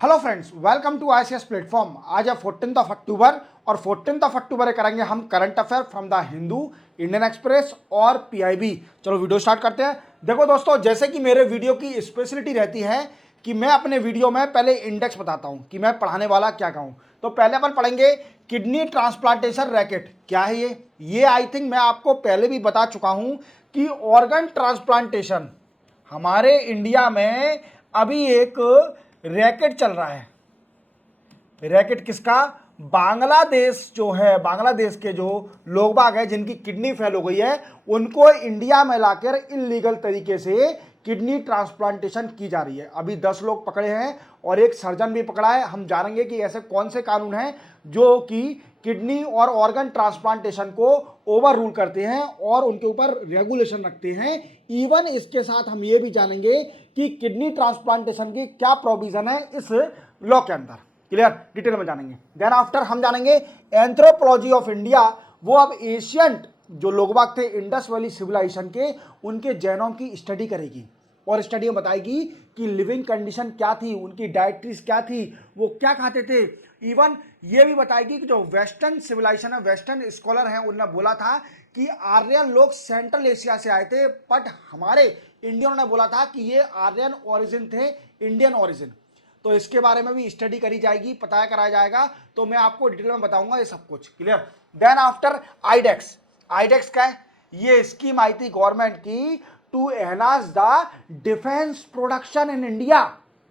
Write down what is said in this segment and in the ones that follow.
Hello friends, welcome to ICS platform. आज है 14 October और 14 अक्टूबर करेंगे हम current affair from the Hindu, Indian Express और पीआईबी। चलो वीडियो स्टार्ट करते हैं। देखो दोस्तों, जैसे कि मेरे वीडियो की स्पेशलिटी रहती है कि मैं अपने वीडियो में पहले इंडेक्स बताता हूं कि मैं पढ़ाने वाला क्या कहूं। तो पहले अपन पढ़ेंगे किडनी ट्रांसप्लांटेशन रैकेट। क्या है ये आई थिंक मैं आपको पहले भी बता चुका हूं कि ऑर्गन ट्रांसप्लांटेशन हमारे इंडिया में अभी एक रैकेट चल रहा है। रैकेट किसका? बांग्लादेश जो है, बांग्लादेश के जो लोग बाग है जिनकी किडनी फेल हो गई है, उनको इंडिया में लाकर इलीगल तरीके से किडनी ट्रांसप्लांटेशन की जा रही है। अभी 10 लोग पकड़े हैं और एक सर्जन भी पकड़ा है। हम जानेंगे कि ऐसे कौन से कानून हैं जो कि किडनी और ऑर्गन ट्रांसप्लांटेशन को ओवर रूल करते हैं और उनके ऊपर रेगुलेशन रखते हैं। इवन इसके साथ हम ये भी जानेंगे कि किडनी ट्रांसप्लांटेशन की क्या प्रोविजन है इस लॉ के अंदर। क्लियर? डिटेल में जानेंगे। देन आफ्टर हम जानेंगे एंथ्रोपोलॉजी ऑफ इंडिया। वो अब एशियंट जो लोग बाग थे इंडस वैली सिविलाइजेशन के, उनके जैनों की स्टडी करेगी और स्टडी में बताएगी कि लिविंग कंडीशन क्या थी, उनकी डाइट्रीज क्या थी, वो क्या खाते थे। इवन ये भी बताएगी कि जो वेस्टर्न सिविलाइजेशन है, वेस्टर्न स्कॉलर हैं, उन्होंने बोला था कि आर्यन लोग सेंट्रल एशिया से आए थे, बट हमारे इंडियनों ने बोला था कि ये आर्यन ओरिजिन थे, इंडियन ओरिजिन। तो इसके बारे में भी स्टडी करी जाएगी, पता कराया जाएगा। तो मैं आपको डिटेल में बताऊंगा ये सब कुछ। Clear? Then after iDEX. IDEX क्या है? ये स्कीम आई थी गवर्नमेंट की to enhance the defence production in India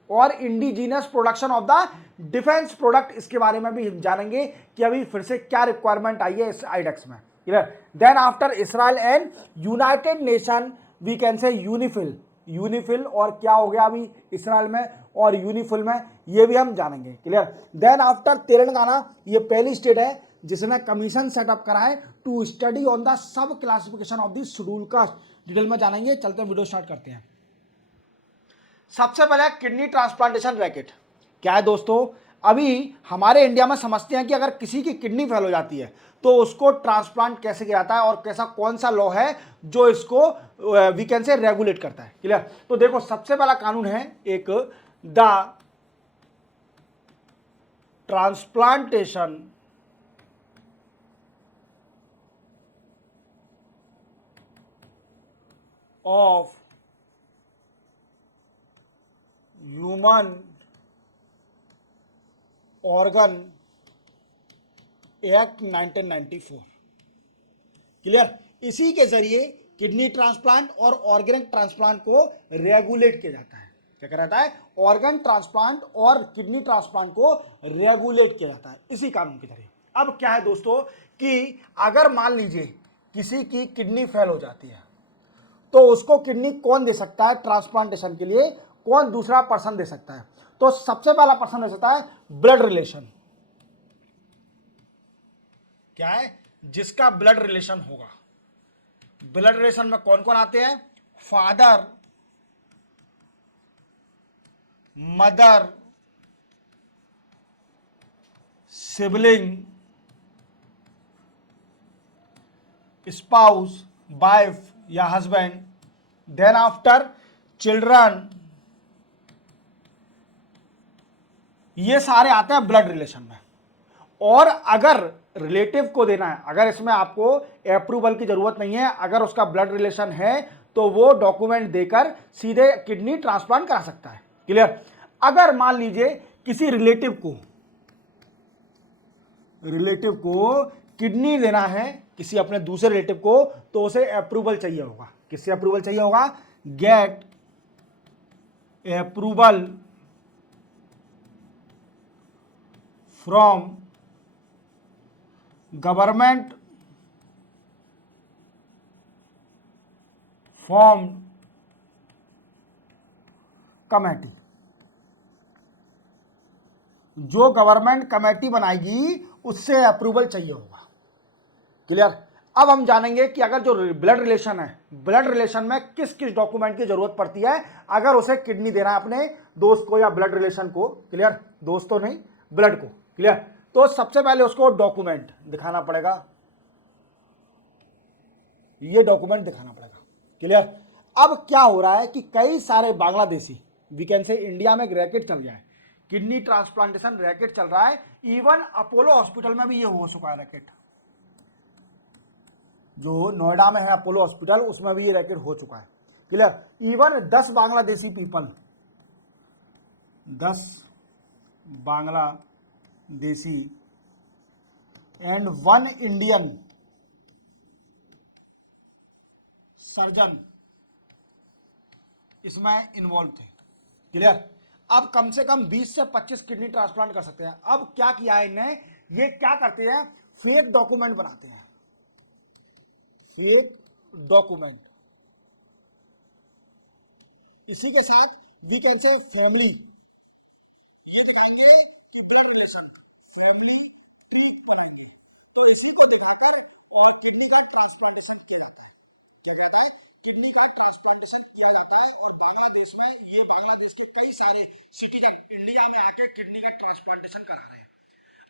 और indigenous production of the defence product. इसके बारे में भी हम जानेंगे कि अभी फिर से क्या रिक्वायरमेंट आई है इस आईडेक्स में। Clear? Then after Israel and United Nation we can say UNIFIL. UNIFIL और क्या हो गया अभी इसराइल में और यूनिफिल में, ये भी हम जानेंगे। क्लियर? देन आफ्टर तेलंगाना, ये पहली स्टेट है जिसने कमीशन सेटअप करा है to study on the sub classification of the schedule caste. Detail में जानेंगे। चलते हैं, वीडियो स्टार्ट करते हैं। सबसे पहले किडनी ट्रांसप्लांटेशन रैकेट क्या है दोस्तों? अभी हमारे इंडिया में समझते हैं कि अगर किसी की किडनी फेल हो जाती है तो उसको ट्रांसप्लांट कैसे किया जाता है और कैसा कौन सा लॉ है जो इसको वी कैन से रेगुलेट करता है। क्लियर? तो देखो, सबसे पहला कानून है एक the transplantation of human organ act 1994। Clear? इसी के जरिए किडनी ट्रांसप्लांट और ऑर्गन ट्रांसप्लांट को रेगुलेट किया जाता है। क्या करा जाता है? ऑर्गन ट्रांसप्लांट और किडनी ट्रांसप्लांट को रेगुलेट किया जाता है इसी कानून के जरिए। अब क्या है दोस्तों कि अगर मान लीजिए किसी की किडनी फेल हो जाती है तो उसको किडनी कौन दे सकता है ट्रांसप्लांटेशन के लिए? कौन दूसरा पर्सन दे सकता है? तो सबसे पहला पर्सन दे सकता है ब्लड रिलेशन। क्या है? जिसका ब्लड रिलेशन होगा। ब्लड रिलेशन में कौन कौन आते हैं? Father, mother, sibling, spouse, wife या हस्बैंड, देन आफ्टर चिल्ड्रन, ये सारे आते हैं ब्लड रिलेशन में। और अगर रिलेटिव को देना है, अगर इसमें आपको अप्रूवल की जरूरत नहीं है, अगर उसका ब्लड रिलेशन है तो वो डॉक्यूमेंट देकर सीधे किडनी ट्रांसप्लांट करा सकता है। क्लियर? अगर मान लीजिए किसी रिलेटिव को किडनी देना है किसी अपने दूसरे रिलेटिव को, तो उसे अप्रूवल चाहिए होगा। किससे अप्रूवल चाहिए होगा? Get approval from government form committee. जो गवर्नमेंट कमेटी बनाएगी उससे अप्रूवल चाहिए होगा। क्लियर? अब हम जानेंगे कि अगर जो ब्लड रिलेशन है, ब्लड रिलेशन में किस किस डॉक्यूमेंट की जरूरत पड़ती है अगर उसे किडनी देना है अपने दोस्त को या ब्लड रिलेशन को। क्लियर? दोस्त तो नहीं, ब्लड को। क्लियर? तो सबसे पहले उसको डॉक्यूमेंट दिखाना पड़ेगा, ये डॉक्यूमेंट दिखाना पड़ेगा। क्लियर? अब क्या हो रहा है कि कई सारे बांग्लादेशी वीकेंड से इंडिया में एक रैकेट चल गया है किडनी ट्रांसप्लांटेशन रैकेट चल रहा है। इवन अपोलो हॉस्पिटल में भी ये हो चुका है रैकेट, जो नोएडा में है अपोलो हॉस्पिटल, उसमें भी ये रैकेट हो चुका है। Clear. Even 10 Bangladeshi people, 10 Bangladeshi and 1 Indian surgeon इसमें इन्वॉल्व थे। क्लियर। अब कम से कम 20 से 25 किडनी ट्रांसप्लांट कर सकते हैं। अब क्या किया है इन्हें, ये क्या करते हैं, फेक डॉक्यूमेंट बनाते हैं, फेक डॉक्यूमेंट। इसी के साथ वी कैन से फैमिली, ये दिखाएंगे कि ब्लड रिलेशन, फैमिली ट्री कराएंगे, तो इसी को दिखाकर और किडनी का ट्रांसप्लांटेशन किया जाता है। क्या कहता है, किडनी का ट्रांसप्लांटेशन किया जाता है। और बांग्लादेश में, ये बांग्लादेश के कई सारे सिटीजन इंडिया में आके किडनी का ट्रांसप्लांटेशन करा रहे हैं।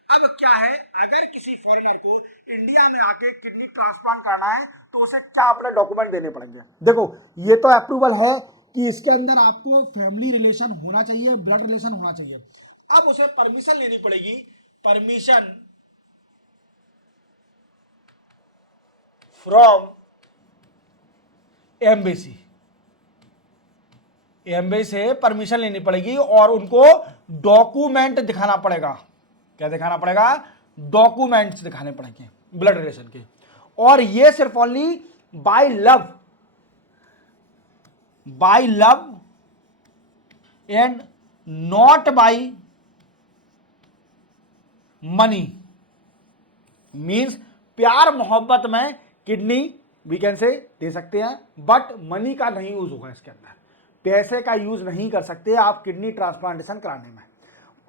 अब क्या है, अगर किसी फॉरेनर को इंडिया में आके किडनी ट्रांसप्लांट करना है तो उसे क्या अपने डॉक्यूमेंट देने पड़ेंगे। देखो ये तो अप्रूवल है कि इसके अंदर आपको फैमिली रिलेशन होना चाहिए, ब्लड रिलेशन होना चाहिए। अब उसे परमिशन लेनी पड़ेगी, परमिशन फ्रॉम एम्बेसी, एम्बेसी से परमिशन लेनी पड़ेगी और उनको डॉक्यूमेंट दिखाना पड़ेगा। क्या दिखाना पड़ेगा, डॉक्यूमेंट्स दिखाने पड़ेंगे ब्लड रिलेशन के। और ये सिर्फ only by love and not by money. Means प्यार मोहब्बत में किडनी वी कैन से दे सकते हैं, बट मनी का नहीं यूज होगा इसके अंदर, पैसे का यूज नहीं कर सकते आप किडनी ट्रांसप्लांटेशन कराने में।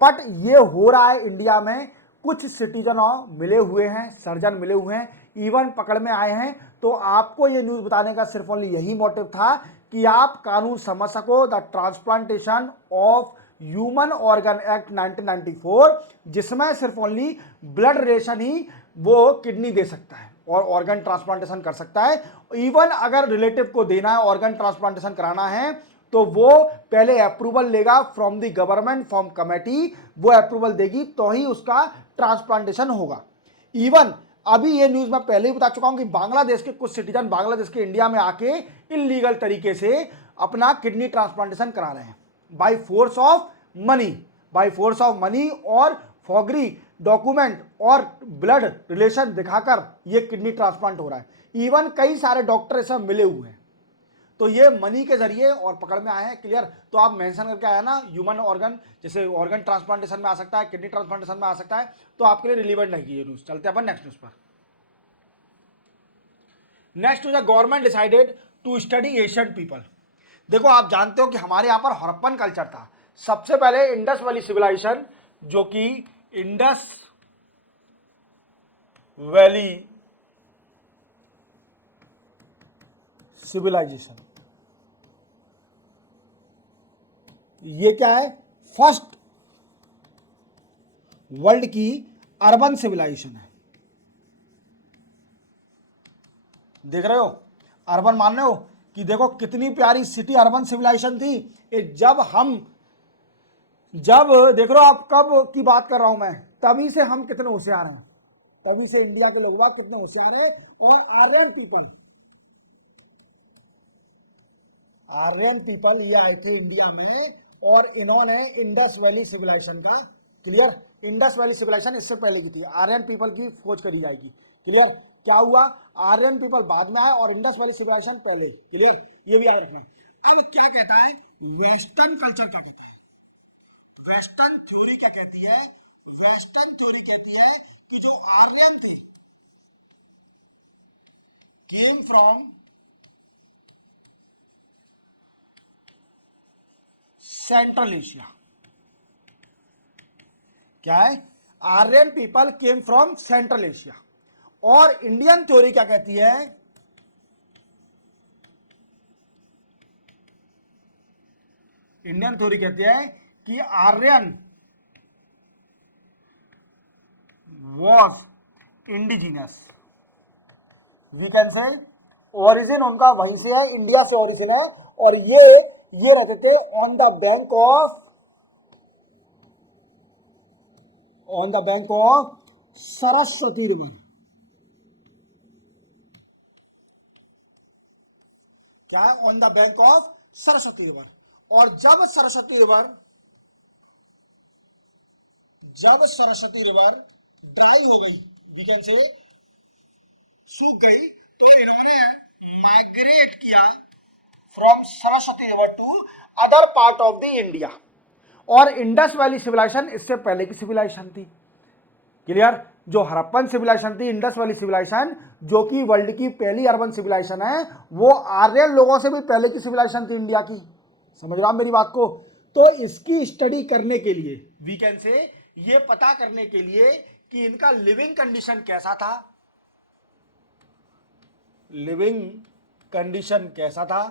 बट ये हो रहा है इंडिया में, कुछ सिटीजन मिले हुए हैं, सर्जन मिले हुए हैं, इवन पकड़ में आए हैं। तो आपको ये न्यूज बताने का सिर्फ ओनली यही मोटिव था कि आप कानून समझ सको, the transplantation of human organ act 1994, जिसमें सिर्फ ओनली ब्लड रिलेशन ही वो किडनी दे सकता है और ऑर्गन ट्रांसप्लांटेशन कर सकता है। इवन अगर रिलेटिव को देना है, ऑर्गन ट्रांसप्लांटेशन कराना है, तो वो पहले अप्रूवल लेगा from the government, from committee, वो अप्रूवल देगी तो ही उसका ट्रांसप्लांटेशन होगा। इवन अभी ये न्यूज मैं पहले ही बता चुका हूं कि बांग्लादेश के कुछ सिटीजन बांग्लादेश के इंडिया में आके इलीगल तरीके से अपना किडनी ट्रांसप्लांटेशन करा रहे हैं बाय फोर्स ऑफ मनी और फॉगरी डॉक्यूमेंट और ब्लड रिलेशन दिखाकर ये किडनी ट्रांसप्लांट हो रहा है। इवन कई सारे डॉक्टर ऐसे मिले हुए हैं, तो ये मनी के जरिए और पकड़ में आए हैं। क्लियर। तो आप मेंशन करके आया ना, ह्यूमन ऑर्गन, जैसे ऑर्गन ट्रांसप्लांटेशन में आ सकता है, किडनी ट्रांसप्लांटेशन में आ सकता है, तो आपके लिए रिलीवेंट नहीं ये न्यूज। चलते हैं अपन नेक्स्ट न्यूज पर। नेक्स्ट न्यूज है, government decided to study Asian people. देखो आप जानते हो कि हमारे यहां पर हड़प्पन कल्चर था। सबसे पहले इंडस वैली सिविलाइजेशन, जो कि इंडस वैली सिविलाइजेशन, ये क्या है, फर्स्ट वर्ल्ड की अर्बन सिविलाइजेशन है। देख रहे हो, अर्बन मान रहे हो कि देखो कितनी प्यारी सिटी अर्बन सिविलाइजेशन थी। जब देख रहे हो आप कब की बात कर रहा हूं मैं, तभी से हम कितने होशियार हैं, तभी से इंडिया के लोग बाग कितने होशियार हैं। और आर्यन पीपल ये आए थे इंडिया में और इन्होंने इंडस वैली सिविलाइजेशन का, क्लियर, इंडस वैली सिविलाइजेशन इससे पहले की थी, आर्यन पीपल की खोज करी जाएगी। क्लियर। क्या हुआ, आर्यन पीपल बाद में आए और इंडस वैली सिविलाइजेशन पहले। क्लियर, ये भी याद रखना। अब क्या कहता है, वेस्टर्न कल्चर क्या कहता है, वेस्टर्न थ्योरी क्या कहती है, वेस्टर्न थ्योरी कहती है कि जो आर्यन थे, केम फ्रॉम सेंट्रल एशिया। क्या है, Aryan people came from central Asia. और इंडियन थ्योरी क्या कहती है, इंडियन थ्योरी कहती है कि Aryan was indigenous, we can say origin उनका वहीं से है, इंडिया से ओरिजिन है। और ये रहते थे on the bank of on the bank of Saraswati river. क्या है? On the bank of Saraswati river. और जब सरस्वती रिवर ड्राई हो गई, वी कैन से सूख गई, तो इन्होंने माइग्रेट किया from Saraswati river to other part of the India. और इंडस वैली सिविलाइजेशन इससे पहले की सिविलाइजेशन थी। क्लियर? जो हड़प्पन सिविलाइजेशन थी, इंडस वैली सिविलाइजेशन, जो कि वर्ल्ड की पहली अर्बन सिविलाइजेशन है, वो आर्यन लोगों से भी पहले की सिविलाइजेशन थी इंडिया की। समझ रहा मेरी बात को? तो इसकी स्टडी करने के लिए, वी कैन से, ये पता करने के लिए कि इनका लिविंग कंडीशन कैसा था, लिविंग कंडीशन कैसा था,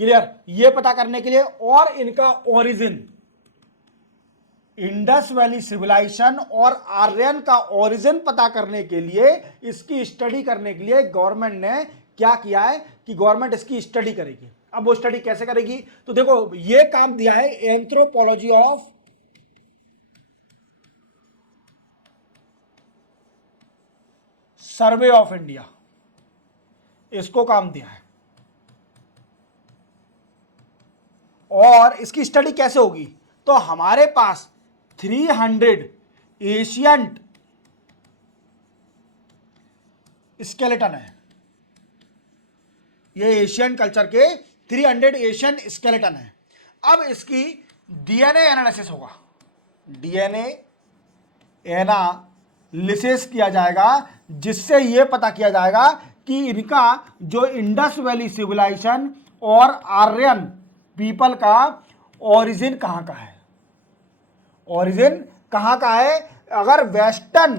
क्लियर, ये पता करने के लिए, और इनका ओरिजिन, इंडस वैली सिविलाइजेशन और आर्यन का ओरिजिन पता करने के लिए, इसकी स्टडी करने के लिए गवर्नमेंट ने क्या किया है कि गवर्नमेंट इसकी स्टडी करेगी। अब वो स्टडी कैसे करेगी? तो देखो, ये काम दिया है anthropology of survey of India, इसको काम दिया है। और इसकी स्टडी कैसे होगी? तो हमारे पास 300 एशियंट स्केलेटन है। ये एशियन कल्चर के 300 एशियन स्केलेटन है। अब इसकी डीएनए एनालिसिस होगा, डीएनए एनालिसिस किया जाएगा, जिससे यह पता किया जाएगा कि इनका जो इंडस वैली सिविलाइजेशन और आर्यन पीपल का ओरिजिन कहां का है, ओरिजिन कहां का है। अगर वेस्टर्न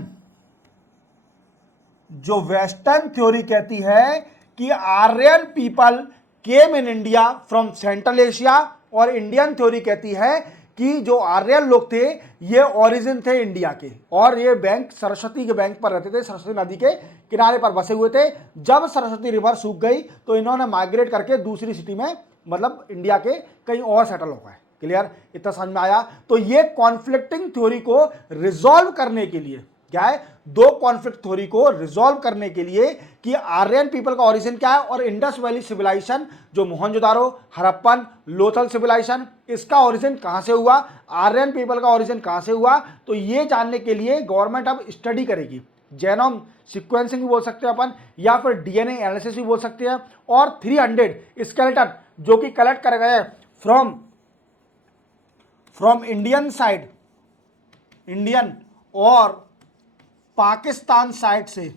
थ्योरी कहती है कि Aryan people came in India from central Asia, और इंडियन थ्योरी कहती है कि जो आर्यन लोग थे ये ओरिजिन थे इंडिया के, और ये बैंक सरस्वती के बैंक पर रहते थे, सरस्वती नदी के किनारे पर बसे हुए थे। जब सरस्वती रिवर सूख गई तो इन्होंने माइग्रेट करके दूसरी सिटी में, मतलब इंडिया के कहीं और सेटल हो गए। क्लियर? इतना समझ में आया? तो ये कॉन्फ्लिक्टिंग थ्योरी को रिजॉल्व करने के लिए, क्या है, दो कॉन्फ्लिक्ट थ्योरी को रिजॉल्व करने के लिए कि आर्यन पीपल का ओरिजिन क्या है, और इंडस वैली सिविलाइजेशन जो मोहनजोदारो, हड़प्पन, लोथल सिविलाइजेशन, इसका ओरिजिन कहां से हुआ, आर्यन पीपल का ओरिजिन कहां से हुआ, तो ये जानने के लिए गवर्नमेंट अब स्टडी करेगी। जेनोम सीक्वेंसिंग भी बोल सकते हैं अपन, या फिर डीएनए एनालिसिस भी बोल सकते हैं। और 300 स्केलेटन जो कि कलेक्ट कर गए फ्रॉम इंडियन साइड, इंडियन और पाकिस्तान साइड से,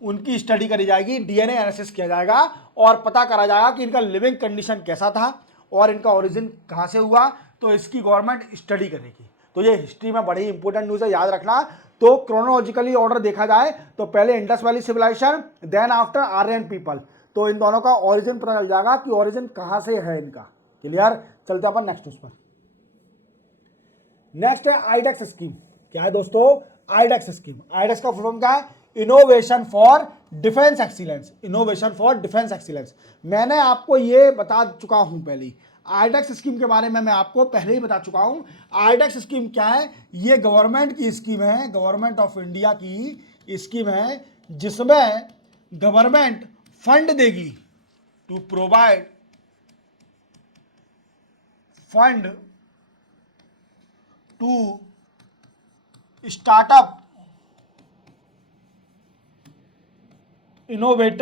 उनकी स्टडी करी जाएगी, डीएनए एनालिसिस किया जाएगा और पता करा जाएगा कि इनका लिविंग कंडीशन कैसा था और इनका ओरिजिन कहां से हुआ। तो इसकी गवर्नमेंट स्टडी करेगी। तो ये हिस्ट्री में बड़ी इंपॉर्टेंट न्यूज़ है, याद रखना। तो क्रोनोलॉजिकली ऑर्डर देखा जाए तो पहले Indus valley civilization, then after Aryan people. तो इन दोनों का ओरिजिन पता चल जाएगा कि ओरिजिन कहां से है इनका। क्लियर? चलते अपन नेक्स्ट उस पर। नेक्स्ट है आईडेक्स स्कीम। क्या है दोस्तों? IDEX scheme. आईडेक्स का फुल फॉर्म क्या है? Innovation for defence excellence. Innovation for defence excellence. मैंने आपको ये बता चुका हूं पहले, आईडेक्स स्कीम के बारे में मैं आपको पहले ही बता चुका हूं। आईडेक्स स्कीम क्या है? ये गवर्नमेंट की स्कीम है, गवर्नमेंट ऑफ इंडिया की स्कीम है, जिसमें गवर्नमेंट फंड देगी to provide fund to startup innovating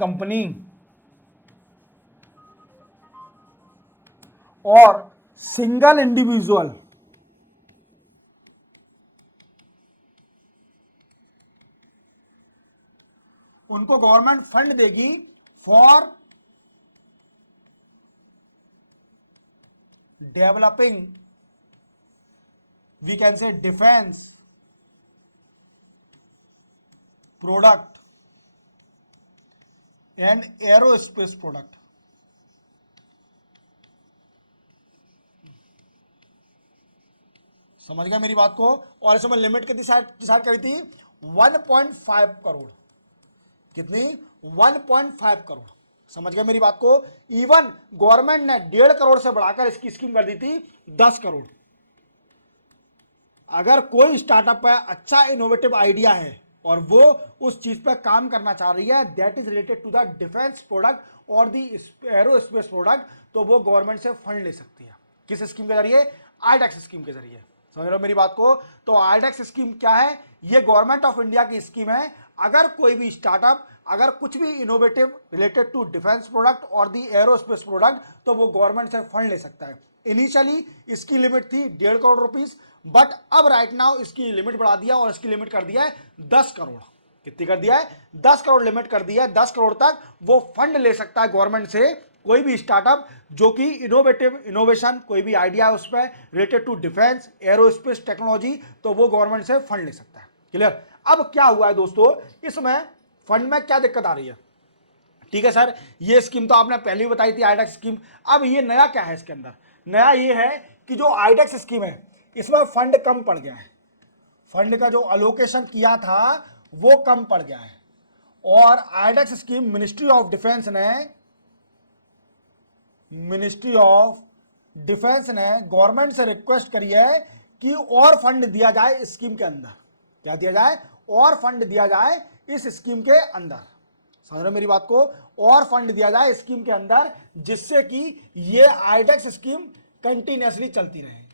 company और सिंगल इंडिविजुअल उनको गवर्नमेंट फंड देगी for developing, we can say, defence product and aerospace product. समझ गया मेरी बात को? और इसमें लिमिट कितनी डिसाइड करी थी? 1.5 करोड़। कितनी? 1.5 करोड़। समझ गए मेरी बात को। इवन गवर्नमेंट ने 1.5 करोड़ से बढ़ाकर इसकी स्कीम कर दी थी 10 करोड़। अगर कोई स्टार्टअप है, अच्छा इनोवेटिव आइडिया है और वो उस चीज पर काम करना चाह रही है that is related to the defence product और दी एरोस्पेस प्रोडक्ट, तो वो गवर्नमेंट से फंड ले सकती है। किस स्कीम के जरिए? आईडेक्स स्कीम के जरिए। समझ रहे हो मेरी बात को। तो आईडेक्स स्कीम क्या है? ये गवर्नमेंट ऑफ इंडिया की स्कीम है। अगर कोई भी स्टार्टअप, अगर कुछ भी innovative related to defence product और दी एरोस्पेस प्रोडक्ट, तो वो गवर्नमेंट से फंड ले सकता है। इनिशियली इसकी लिमिट थी 1.5 करोड़ रुपीस, बट अब राइट नाउ इसकी लिमिट बढ़ा दिया और इसकी लिमिट कर दिया है 10 करोड़। कितनी कर दिया है? 10 करोड़ लिमिट कर दिया है। 10 करोड़ तक वो फंड ले सकता है गवर्नमेंट से। कोई भी स्टार्टअप जो कि इनोवेशन, कोई भी आइडिया है उस पर related to defence aerospace technology, तो वो गवर्नमेंट से फंड ले सकता है। क्लियर? अब क्या हुआ है दोस्तों, इसमें फंड में क्या दिक्कत आ रही है? ठीक है सर, ये स्कीम तो आपने पहले ही बताई थी आईडेक्स स्कीम। अब ये नया क्या है इसके अंदर? नया ये है कि जो आईडेक्स स्कीम है इसमें फंड कम पड़ गया है। फंड का जो अलोकेशन किया था वो कम पड़ गया है। और iDEX scheme ministry of defence ने गवर्नमेंट से रिक्वेस्ट करी है कि और फंड दिया जाए इस स्कीम के अंदर। क्या दिया जाए? और फंड दिया जाए इस स्कीम के अंदर। समझ रहे मेरी बात को? और फंड दिया जाए स्कीम के अंदर, जिससे कि ये आईडेक्स स्कीम कंटिन्यूअसली चलती रहे।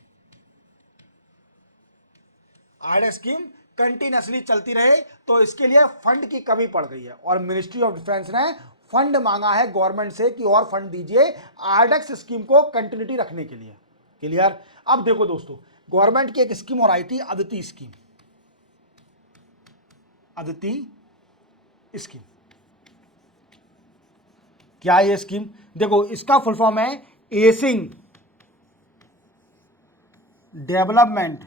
आईडेक्स स्कीम कंटिन्यूअसली चलती रहे, तो इसके लिए फंड की कमी पड़ गई है और मिनिस्ट्री ऑफ डिफेंस ने फंड मांगा है गवर्नमेंट से कि और फंड दीजिए आईडेक्स स्कीम को कंटिन्यूटी रखने के लिए। क्लियर? अब देखो दोस्तों, गवर्नमेंट की एक स्कीम और आई थी, अदिति स्कीम। अदिति स्कीम क्या है ये स्कीम? देखो, इसका फुल फॉर्म है acing development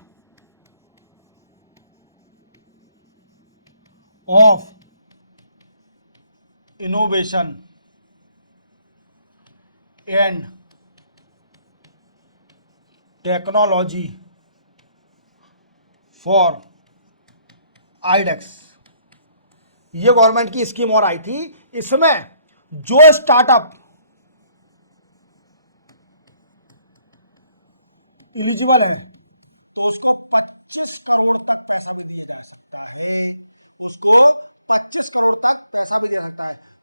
of innovation and technology for iDEX. ये गवर्नमेंट की स्कीम और आई थी। इसमें जो स्टार्टअप एलिजिबल है,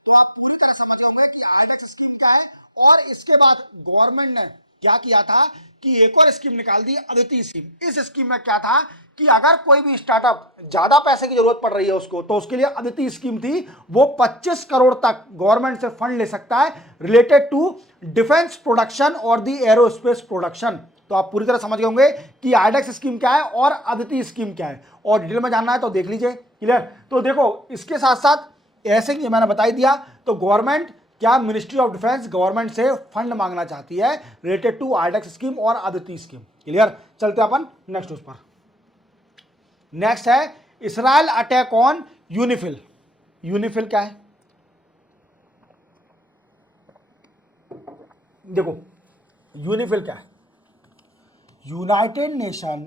तो आप पूरी तरह समझ गए होंगे कि आईडेक्स स्कीम क्या है। और इसके बाद गवर्नमेंट ने क्या किया था कि एक और स्कीम निकाल दी, अदिति स्कीम। इस स्कीम में क्या था कि अगर कोई भी स्टार्टअप ज्यादा पैसे की जरूरत पड़ रही है उसको, तो उसके लिए अदिति स्कीम थी। वो 25 करोड़ तक गवर्नमेंट से फंड ले सकता है रिलेटेड टू डिफेंस प्रोडक्शन और दी एरोस्पेस प्रोडक्शन। तो आप पूरी तरह समझ गए होंगे कि आईडेक्स स्कीम क्या है और अदिति स्कीम क्या है। और डिटेल में जानना है तो देख लीजिए। क्लियर? तो देखो, इसके साथ साथ ऐसे ही मैंने बता ही दिया। तो गवर्नमेंट क्या, मिनिस्ट्री ऑफ डिफेंस गवर्नमेंट से फंड मांगना चाहती है रिलेटेड टू आईडेक्स स्कीम और अदिति स्कीम। क्लियर? चलते अपन नेक्स्ट उस पर। नेक्स्ट है Israel attack on UNIFIL. UNIFIL क्या है? देखो, यूनिफिल क्या है? United Nation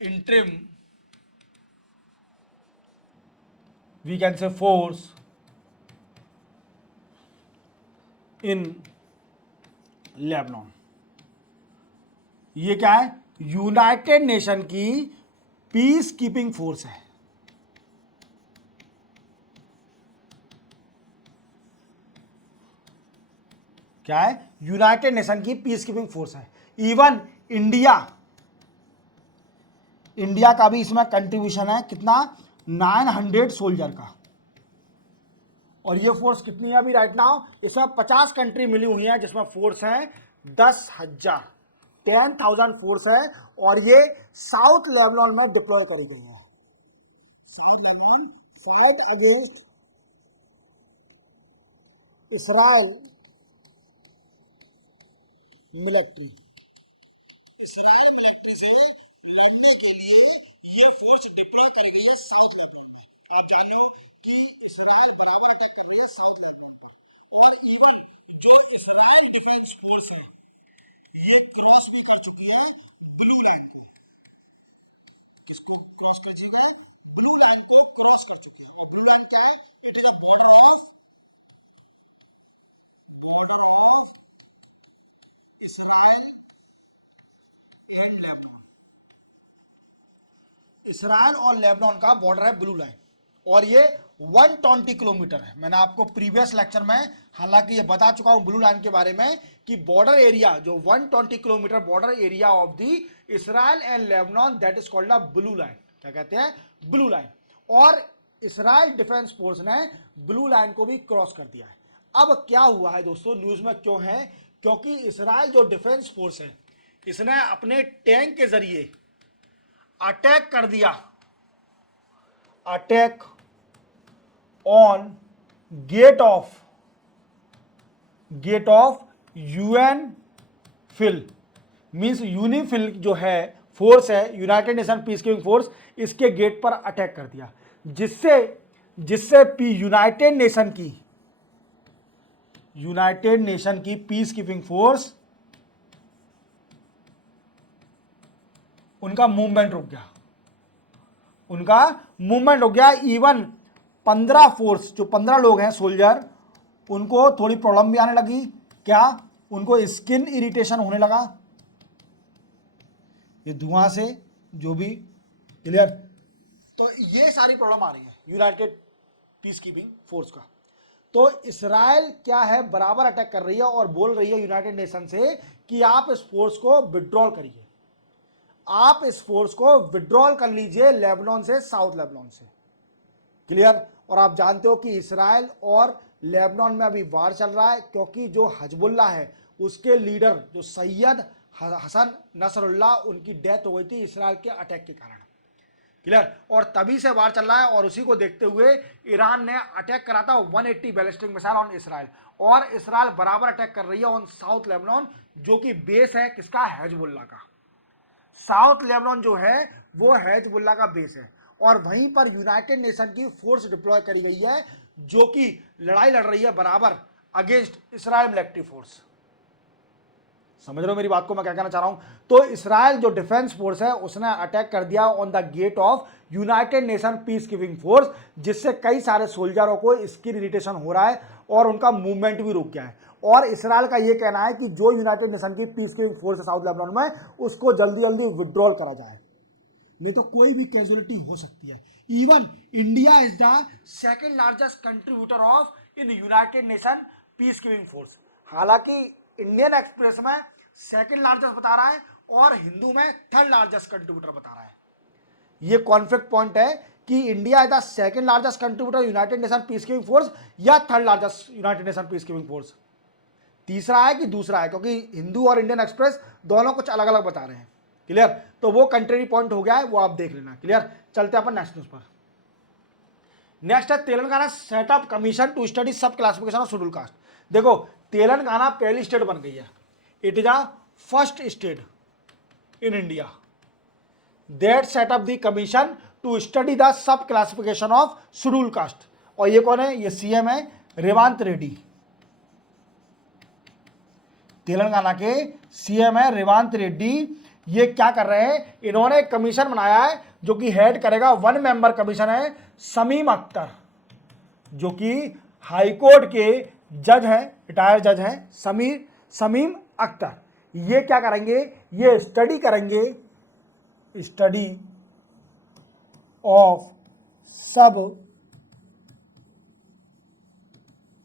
interim, we can say force in Lebanon. ये क्या है? यूनाइटेड नेशन की पीस कीपिंग फोर्स है। क्या है? यूनाइटेड नेशन की पीस कीपिंग फोर्स है। इवन इंडिया, इंडिया का भी इसमें कंट्रीब्यूशन है। कितना? 900 सोल्जर का। और ये फोर्स कितनी है अभी राइट नाउ? इसमें 50 कंट्री मिली हुई है, जिसमें फोर्स है 10,000, 10,000 फोर्स है। और ये साउथ लेबनान में डिप्लॉय करी गई है। South Lebanon fight against Israel military. Israel military से लड़ने के लिए ये फोर्स डिप्लॉय करी गई है साउथ लेबनान में। आप जान लो कि इसराइल बराबर अटैक कर रही है साउथ लेबनान पर। और इवन जो इसराइल डिफेंस फोर्स है ये क्रॉस भी कर चुकी है ब्लू लाइन को। किसको क्रॉस कर चुकी है? ब्लू लाइन को क्रॉस कर चुकी है। और ब्लू लाइन क्या है? It is a border of Israel and Lebanon. Israel और लेबनान का बॉर्डर है ब्लू लाइन, और ये 120 किलोमीटर है। मैंने आपको प्रीवियस लेक्चर में हालांकि ये बता चुका हूं ब्लू लाइन के बारे में कि बॉर्डर एरिया जो 120 kilometre border area of the Israel and Lebanon, that is called a blue line. क्या कहते हैं? Blue line. और इसराइल डिफेंस फोर्स ने ब्लू लाइन को भी क्रॉस कर दिया है। अब क्या हुआ है दोस्तों, न्यूज में क्यों है? क्योंकि इसराइल जो डिफेंस फोर्स है, इसने अपने टैंक के जरिए अटैक कर दिया, attack on gate of UNIFIL, means UNIFIL जो है फोर्स है, United Nation peace keeping force, इसके गेट पर अटैक कर दिया, जिससे जिससे यूनाइटेड नेशन की पीस कीपिंग फोर्स, उनका मूवमेंट रुक गया, उनका मूवमेंट हो गया। इवन 15 फोर्स, जो 15 लोग हैं सोल्जर, उनको थोड़ी प्रॉब्लम भी आने लगी। क्या? उनको स्किन इरिटेशन होने लगा ये धुआं से, जो भी। क्लियर? तो ये सारी प्रॉब्लम आ रही है यूनाइटेड पीस कीपिंग फोर्स का। तो इसराइल क्या है, बराबर अटैक कर रही है और बोल रही है यूनाइटेड नेशन से कि आप इस फोर्स को विड्रॉल करिए, आप इस फोर्स को विड्रॉल कर लीजिए लेबनान से, साउथ लेबनान से। क्लियर? और आप जानते हो कि इसराइल और लेबनान में अभी वार चल रहा है, क्योंकि जो हजबुल्ला है उसके लीडर जो सैयद हसन नसरुल्लाह, उनकी डेथ हो गई थी इसराइल के अटैक के कारण। क्लियर? और तभी से वार चल रहा है, और उसी को देखते हुए ईरान ने अटैक करा था 180 बैलिस्टिक मिसाइल ऑन इसराइल, और इसराइल बराबर अटैक कर रही है ऑन साउथ लेबनान, जो कि बेस है किसका? हिजबुल्लाह का। साउथ लेबनान जो है वो हिजबुल्लाह का बेस है, और वहीं पर यूनाइटेड नेशन की फोर्स डिप्लॉय करी गई है, जो कि लड़ाई लड़ रही है बराबर अगेंस्ट इसराइल मिलिट्री फोर्स। समझ रहे हो मेरी बात को मैं क्या कहना चाह रहा हूं? तो इसराइल जो डिफेंस फोर्स है उसने अटैक कर दिया on the gate of United Nation peace keeping force, जिससे कई सारे सोल्जरों को स्किन इरिटेशन हो रहा है और उनका मूवमेंट भी रुक गया है। और इसराइल का यह कहना है कि जो यूनाइटेड नेशन की पीस कीपिंग फोर्स है साउथ लेबनान में, उसको जल्दी जल्दी विड्रॉल करा जाए, नहीं तो कोई भी कैजुअलिटी हो सकती है। Even India is the second largest contributor of in United Nation peace keeping force. हालांकि इंडियन एक्सप्रेस में सेकेंड लार्जेस्ट बता रहा है और हिंदू में थर्ड लार्जेस्ट कंट्रीब्यूटर बता रहा है। ये कॉन्फ्लिक्ट पॉइंट है कि India is the second largest contributor United Nation peace keeping force या third largest United Nation peace keeping force. तीसरा है कि दूसरा है, क्योंकि हिंदू और इंडियन एक्सप्रेस दोनों कुछ अलग अलग बता रहे हैं। क्लियर? तो वो कंट्री पॉइंट हो गया है, वो आप देख लेना। क्लियर? चलते हैं अपन नेक्स्ट न्यूज पर। नेक्स्ट है Telangana setup commission to study sub classification of schedule caste. देखो, तेलंगाना पहली स्टेट बन गई है, it is a first state in India that set up the commission to study the sub classification of schedule caste. और ये कौन है? ये सीएम है रेवंत रेड्डी। तेलंगाना के सीएम है रेवंत रेड्डी। ये क्या कर रहे हैं? इन्होंने एक कमीशन बनाया है जो कि हेड करेगा, 1 मेंबर कमीशन है शमीम अख्तर, जो कि हाई कोर्ट के जज है, रिटायर्ड जज है शमीम अख्तर। ये क्या करेंगे? ये स्टडी करेंगे, स्टडी ऑफ सब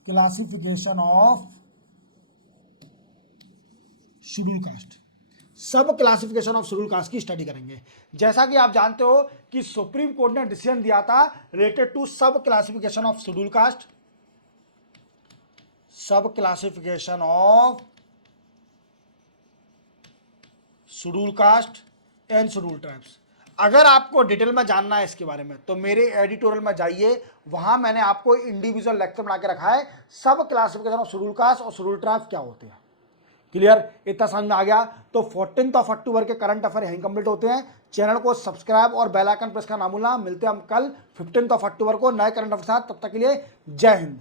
क्लासिफिकेशन ऑफ शेड्यूल कास्ट, सब क्लासिफिकेशन ऑफ शेड्यूल कास्ट की स्टडी करेंगे। जैसा कि आप जानते हो कि सुप्रीम कोर्ट ने डिसीजन दिया था रिलेटेड टू सब क्लासिफिकेशन ऑफ शेड्यूल कास्ट, सब classification of schedule cast and schedule tribes. अगर आपको डिटेल में जानना है इसके बारे में तो मेरे एडिटोरियल में जाइए, वहां मैंने आपको इंडिविजुअल लेक्चर बना के रखा है, सब क्लासिफिकेशन ऑफ शेड्यूल कास्ट और शेड्यूल ट्राइब्स क्या होते हैं। क्लियर? इतना समझ में आ गया? तो 14 अक्टूबर के करंट अफेयर यहीं कंप्लीट होते हैं। चैनल को सब्सक्राइब और बेल आइकन प्रेस करना ना भूलना। मिलते हैं हम कल 15 अक्टूबर को नए करंट अफेयर के साथ। तब तक के लिए जय हिंद।